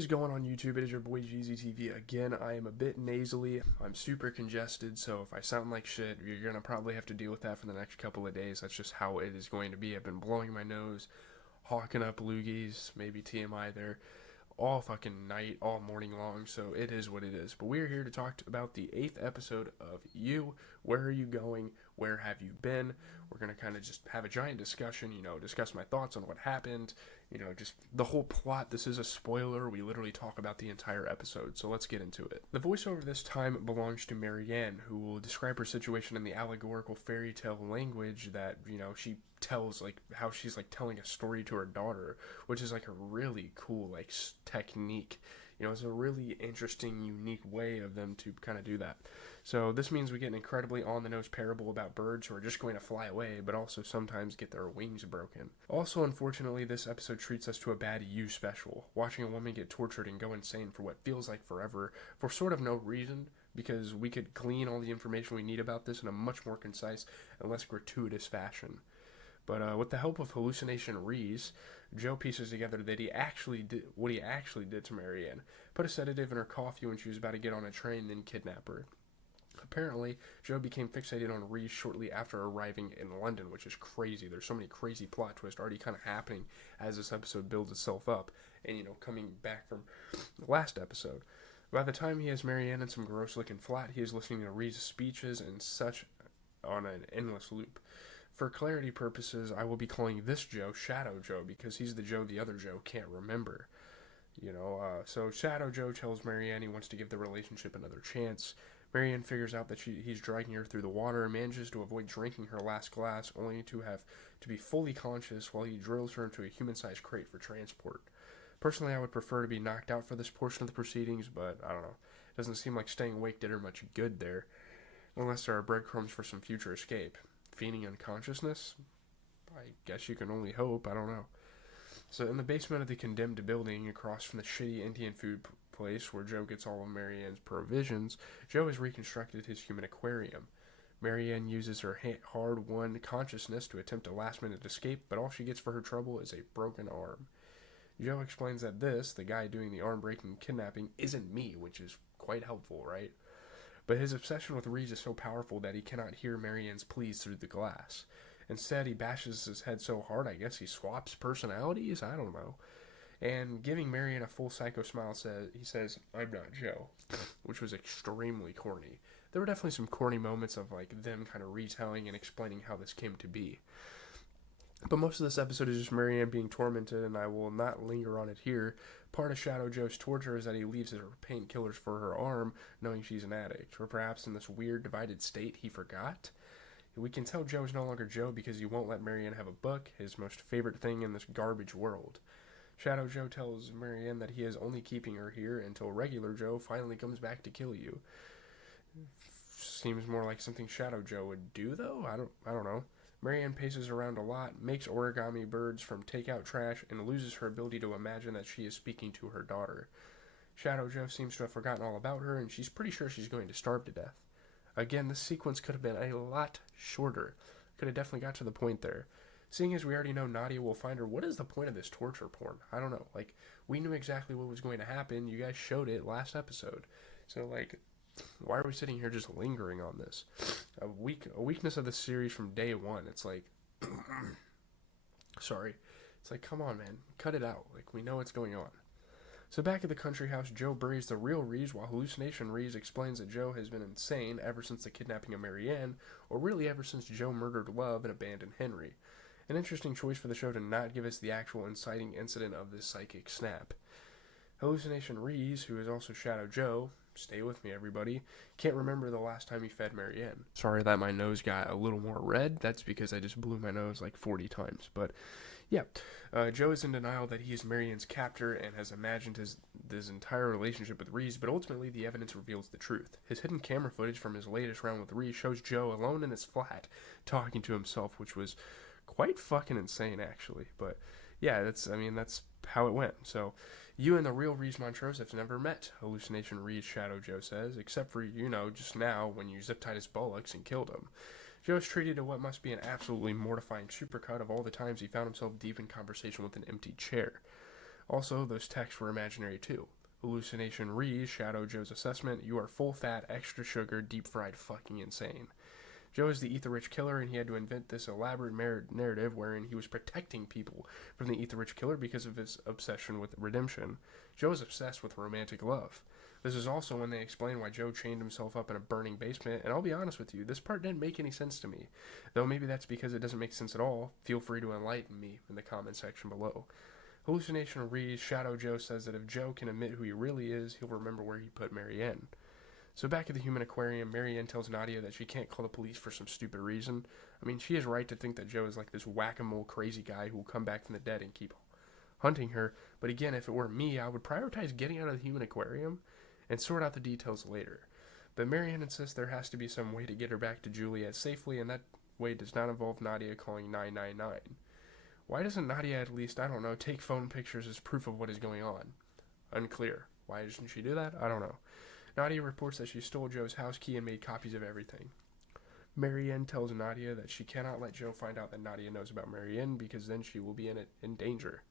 is going on YouTube? It is your boy GZTV again. I am a bit nasally. I'm super congested, so if I sound like shit, you're gonna probably have to deal with that for the next couple of days. That's just how it is going to be. I've been blowing my nose, hawking up loogies, maybe TMI there, all fucking night, all morning long, so it is what it is. But we're here to talk about the 8th episode of You. Where are you going? Where have you been? We're going to kind of just have a giant discussion, discuss my thoughts on what happened, just the whole plot. This is a spoiler. We literally talk about the entire episode, so let's get into it. The voiceover this time belongs to Marienne, who will describe her situation in the allegorical fairy tale language that, she tells, like, how she's, like, telling a story to her daughter, which is, like, a really cool, like, technique. It's a really interesting, unique way of them to kind of do that. So this means we get an incredibly on-the-nose parable about birds who are just going to fly away, but also sometimes get their wings broken. Also, unfortunately, this episode treats us to a bad You special, watching a woman get tortured and go insane for what feels like forever, for sort of no reason, because we could glean all the information we need about this in a much more concise and less gratuitous fashion. But with the help of Hallucination Rhys, Joe pieces together that he actually did what he actually did to Marienne. Put a sedative in her coffee when she was about to get on a train, then kidnap her. Apparently, Joe became fixated on Rhys shortly after arriving in London, which is crazy. There's so many crazy plot twists already kind of happening as this episode builds itself up. And, coming back from the last episode. By the time he has Marienne in some gross-looking flat, he is listening to Rhys' speeches and such on an endless loop. For clarity purposes, I will be calling this Joe Shadow Joe because he's the Joe the other Joe can't remember. So Shadow Joe tells Marienne he wants to give the relationship another chance. Marienne figures out that he's dragging her through the water and manages to avoid drinking her last glass, only to have to be fully conscious while he drills her into a human-sized crate for transport. Personally, I would prefer to be knocked out for this portion of the proceedings, but I don't know. It doesn't seem like staying awake did her much good there, unless there are breadcrumbs for some future escape. Feigning unconsciousness? I guess you can only hope, I don't know. So in the basement of the condemned building, across from the shitty Indian food place where Joe gets all of Marianne's provisions, Joe has reconstructed his human aquarium. Marienne uses her hard-won consciousness to attempt a last-minute escape, but all she gets for her trouble is a broken arm. Joe explains that the guy doing the arm-breaking kidnapping, isn't me, which is quite helpful, right? But his obsession with Rhys is so powerful that he cannot hear Marianne's pleas through the glass. Instead, he bashes his head so hard, I guess he swaps personalities? I don't know. And giving Marienne a full psycho smile, he says, "I'm not Joe," which was extremely corny. There were definitely some corny moments of like them kind of retelling and explaining how this came to be. But most of this episode is just Marienne being tormented, and I will not linger on it here. Part of Shadow Joe's torture is that he leaves her painkillers for her arm, knowing she's an addict. Or perhaps in this weird divided state he forgot? We can tell Joe is no longer Joe because he won't let Marienne have a book, his most favorite thing in this garbage world. Shadow Joe tells Marienne that he is only keeping her here until regular Joe finally comes back to kill you. Seems more like something Shadow Joe would do, though? I don't know. Marienne paces around a lot, makes origami birds from takeout trash, and loses her ability to imagine that she is speaking to her daughter. Shadow Joe seems to have forgotten all about her, and she's pretty sure she's going to starve to death. Again, this sequence could have been a lot shorter. Could have definitely got to the point there. Seeing as we already know Nadia will find her, what is the point of this torture porn? I don't know. Like, we knew exactly what was going to happen. You guys showed it last episode. So, like, why are we sitting here just lingering on this? A weakness of the series from day one. It's like, sorry. It's like, come on, man. Cut it out. Like, we know what's going on. So back at the country house, Joe buries the real Rhys, while Hallucination Rhys explains that Joe has been insane ever since the kidnapping of Marienne, or really ever since Joe murdered Love and abandoned Henry. An interesting choice for the show to not give us the actual inciting incident of this psychic snap. Hallucination Rhys, who is also Shadow Joe, stay with me everybody, can't remember the last time he fed Marienne. Sorry that my nose got a little more red, that's because I just blew my nose like 40 times, but yeah. Joe is in denial that he is Marianne's captor and has imagined his entire relationship with Rhys, but ultimately the evidence reveals the truth. His hidden camera footage from his latest round with Rhys shows Joe alone in his flat, talking to himself, which was quite fucking insane, actually. But yeah, that's how it went. So, you and the real Rhys Montrose have never met, Hallucination Rhys, Shadow Joe says, except for, just now when you zip-tied his bollocks and killed him. Joe is treated to what must be an absolutely mortifying supercut of all the times he found himself deep in conversation with an empty chair. Also, those texts were imaginary too. Hallucination Rhys, Shadow Joe's assessment, you are full fat, extra sugar, deep fried fucking insane. Joe is the ether-rich killer, and he had to invent this elaborate narrative wherein he was protecting people from the ether-rich killer because of his obsession with redemption. Joe is obsessed with romantic love. This is also when they explain why Joe chained himself up in a burning basement, and I'll be honest with you, this part didn't make any sense to me. Though maybe that's because it doesn't make sense at all. Feel free to enlighten me in the comment section below. Hallucination Rhys, Shadow Joe says that if Joe can admit who he really is, he'll remember where he put Marienne. So back at the human aquarium, Marienne tells Nadia that she can't call the police for some stupid reason. I mean, she is right to think that Joe is like this whack-a-mole crazy guy who will come back from the dead and keep hunting her. But again, if it were me, I would prioritize getting out of the human aquarium and sort out the details later. But Marienne insists there has to be some way to get her back to Juliet safely, and that way does not involve Nadia calling 999. Why doesn't Nadia at least, I don't know, take phone pictures as proof of what is going on? Unclear. Why doesn't she do that? I don't know. Nadia reports that she stole Joe's house key and made copies of everything. Marienne tells Nadia that she cannot let Joe find out that Nadia knows about Marienne because then she will be in danger.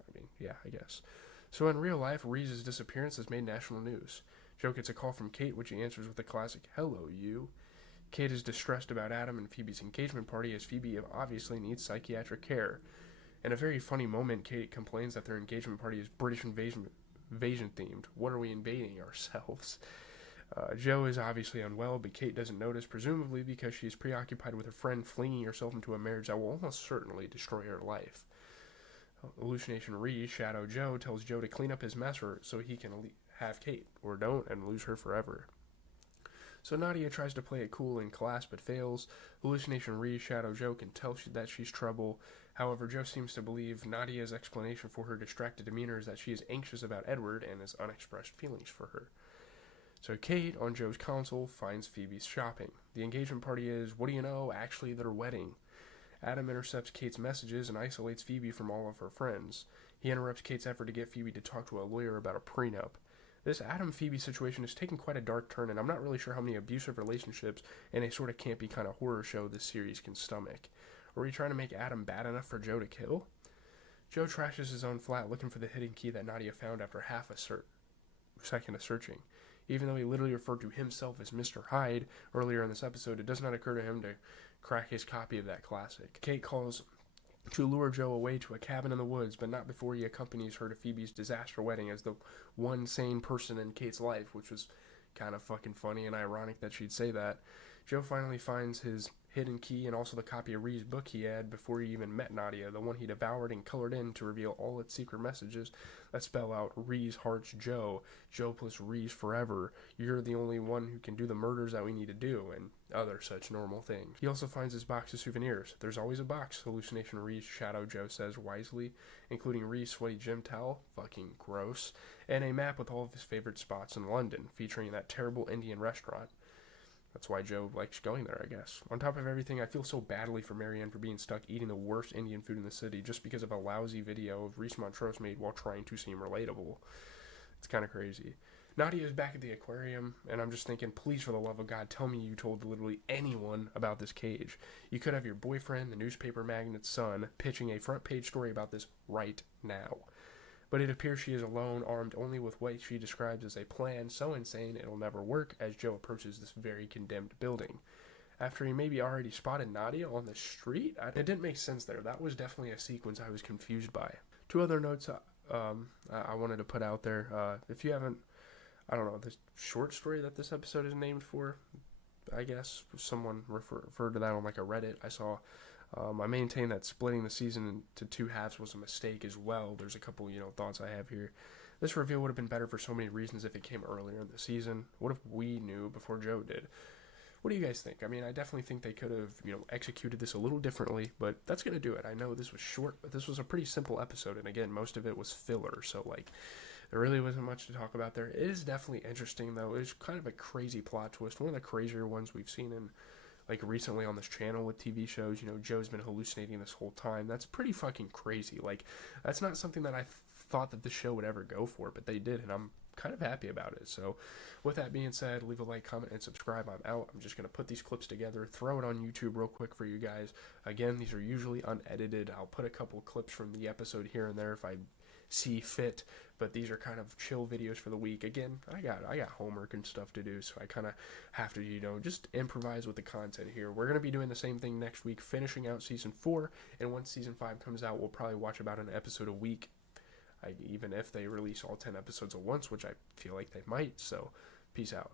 I mean, yeah, I guess. So in real life, Rhys' disappearance has made national news. Joe gets a call from Kate, which he answers with a classic, "Hello, you." Kate is distressed about Adam and Phoebe's engagement party as Phoebe obviously needs psychiatric care. In a very funny moment, Kate complains that their engagement party is British invasion themed. What are we invading ourselves? Joe is obviously unwell, but Kate doesn't notice, presumably because she is preoccupied with her friend flinging herself into a marriage that will almost certainly destroy her life. Hallucination Rhys, Shadow Joe, tells Joe to clean up his mess so he can have Kate, or don't, and lose her forever. So Nadia tries to play it cool in class but fails. Hallucination Rhys, Shadow Joe can tell that she's trouble. However, Joe seems to believe Nadia's explanation for her distracted demeanor is that she is anxious about Edward and has unexpressed feelings for her. So Kate, on Joe's console, finds Phoebe's shopping. The engagement party is, what do you know, actually their wedding. Adam intercepts Kate's messages and isolates Phoebe from all of her friends. He interrupts Kate's effort to get Phoebe to talk to a lawyer about a prenup. This Adam-Phoebe situation is taking quite a dark turn, and I'm not really sure how many abusive relationships and a sort of campy kind of horror show this series can stomach. Are we trying to make Adam bad enough for Joe to kill? Joe trashes his own flat looking for the hidden key that Nadia found after half a second of searching. Even though he literally referred to himself as Mr. Hyde earlier in this episode, it does not occur to him to crack his copy of that classic. Kate calls to lure Joe away to a cabin in the woods, but not before he accompanies her to Phoebe's disaster wedding as the one sane person in Kate's life, which was kind of fucking funny and ironic that she'd say that. Joe finally finds his hidden key and also the copy of Rhys' book he had before he even met Nadia, the one he devoured and colored in to reveal all its secret messages that spell out Rhys hearts Joe, Joe plus Rhys forever, you're the only one who can do the murders that we need to do, and other such normal things. He also finds his box of souvenirs. There's always a box, Hallucination Rhys, Shadow Joe says wisely, including Rhys' sweaty gym towel, fucking gross, and a map with all of his favorite spots in London, featuring that terrible Indian restaurant. That's why Joe likes going there, I guess. On top of everything, I feel so badly for Marienne for being stuck eating the worst Indian food in the city just because of a lousy video of Rhys Montrose made while trying to seem relatable. It's kind of crazy. Nadia is back at the aquarium, and I'm just thinking, please, for the love of God, tell me you told literally anyone about this cage. You could have your boyfriend, the newspaper magnate's son, pitching a front-page story about this right now. But it appears she is alone, armed only with what she describes as a plan so insane it'll never work as Joe approaches this very condemned building. After he maybe already spotted Nadia on the street? It didn't make sense there. That was definitely a sequence I was confused by. Two other notes I wanted to put out there. If you haven't, I don't know, the short story that this episode is named for, I guess, someone referred to that on like a Reddit I saw. I maintain that splitting the season into two halves was a mistake as well. There's a couple, thoughts I have here. This reveal would have been better for so many reasons if it came earlier in the season. What if we knew before Joe did? What do you guys think? I mean, I definitely think they could have, executed this a little differently, but that's going to do it. I know this was short, but this was a pretty simple episode, and again, most of it was filler, so, there really wasn't much to talk about there. It is definitely interesting, though. It's kind of a crazy plot twist, one of the crazier ones we've seen in recently on this channel with TV shows. Joe's been hallucinating this whole time. That's pretty fucking crazy. That's not something that I thought that the show would ever go for, but they did, and I'm kind of happy about it. So with that being said, leave a like, comment, and subscribe. I'm out. I'm just going to put these clips together, throw it on YouTube real quick for you guys. Again, these are usually unedited. I'll put a couple clips from the episode here and there if I see fit. But these are kind of chill videos for the week. Again, I got homework and stuff to do, so I kind of have to, just improvise with the content here. We're gonna be doing the same thing next week, finishing out season 4, and once season 5 comes out, we'll probably watch about an episode a week. Even if they release all 10 episodes at once, which I feel like they might. So, peace out.